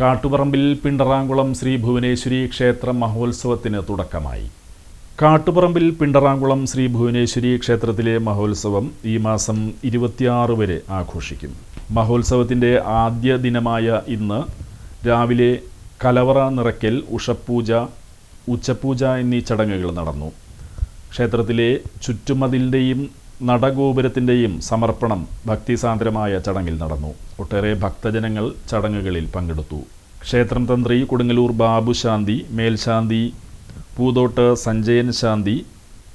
കാട്ടുപറമ്പിൽ പിണ്ടറാംകുളം ശ്രീ ഭുവനേശ്വരി ക്ഷേത്ര മഹോത്സവത്തിന് തുടക്കമായി. കാട്ടുപറമ്പിൽ പിണ്ടറാംകുളം ശ്രീ ഭുവനേശ്വരി ക്ഷേത്രത്തിലെ മഹോത്സവം ഈ മാസം 26 വരെ ആഘോഷിക്കും. മഹോത്സവത്തിൻ്റെ ആദ്യ ദിനമായ ഇന്ന് രാവിലെ കലവറ നിറയ്ക്കൽ, ഉഷപ്പൂജ, ഉച്ചപൂജ എന്നീ ചടങ്ങുകൾ നടന്നു. ക്ഷേത്രത്തിലെ ചുറ്റുമതിലിൻ്റെയും നടഗോപുരത്തിൻ്റെയും സമർപ്പണം ഭക്തിസാന്ദ്രമായ ചടങ്ങിൽ നടന്നു. ഒട്ടേറെ ഭക്തജനങ്ങൾ ചടങ്ങുകളിൽ പങ്കെടുത്തു. ക്ഷേത്രം തന്ത്രി കൊടുങ്ങല്ലൂർ ബാബു ശാന്തി, മേൽശാന്തി പൂതോട്ട് സഞ്ജയൻ ശാന്തി,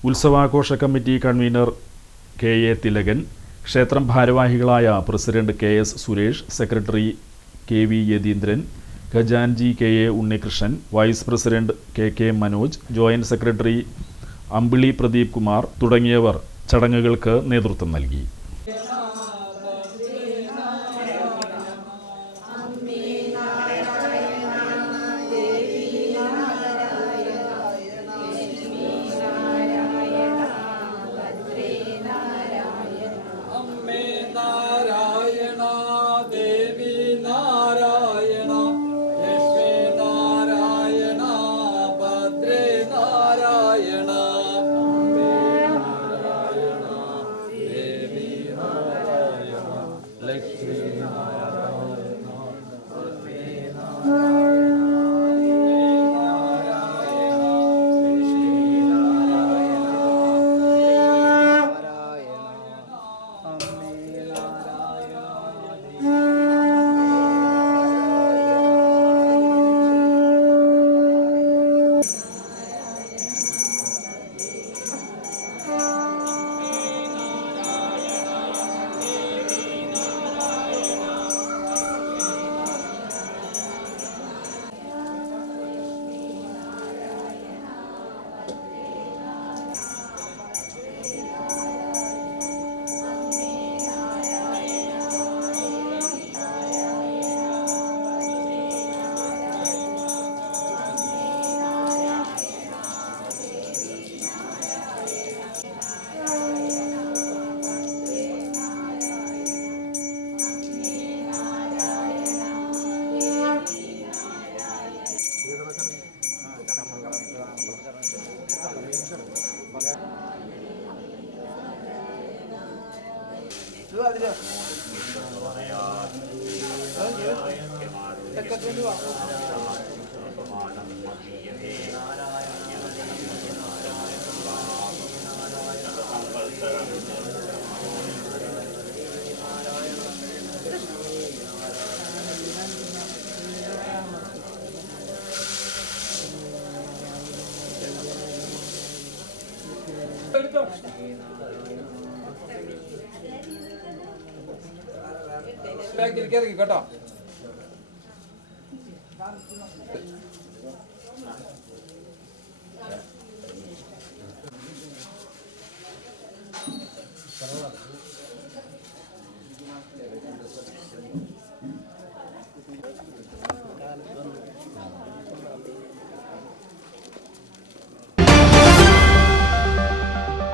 ഉത്സവാഘോഷ കമ്മിറ്റി കൺവീനർ KA തിലകൻ, ക്ഷേത്രം ഭാരവാഹികളായ president KS Suresh, secretary KV Yatheendran, ഖജാൻജി KA Unnikrishnan, vice president KK Manoj, joint secretary Ambili Pradeep Kumar തുടങ്ങിയവർ ചടങ്ങുകൾക്ക് നേതൃത്വം നൽകി. കേട്ടോ.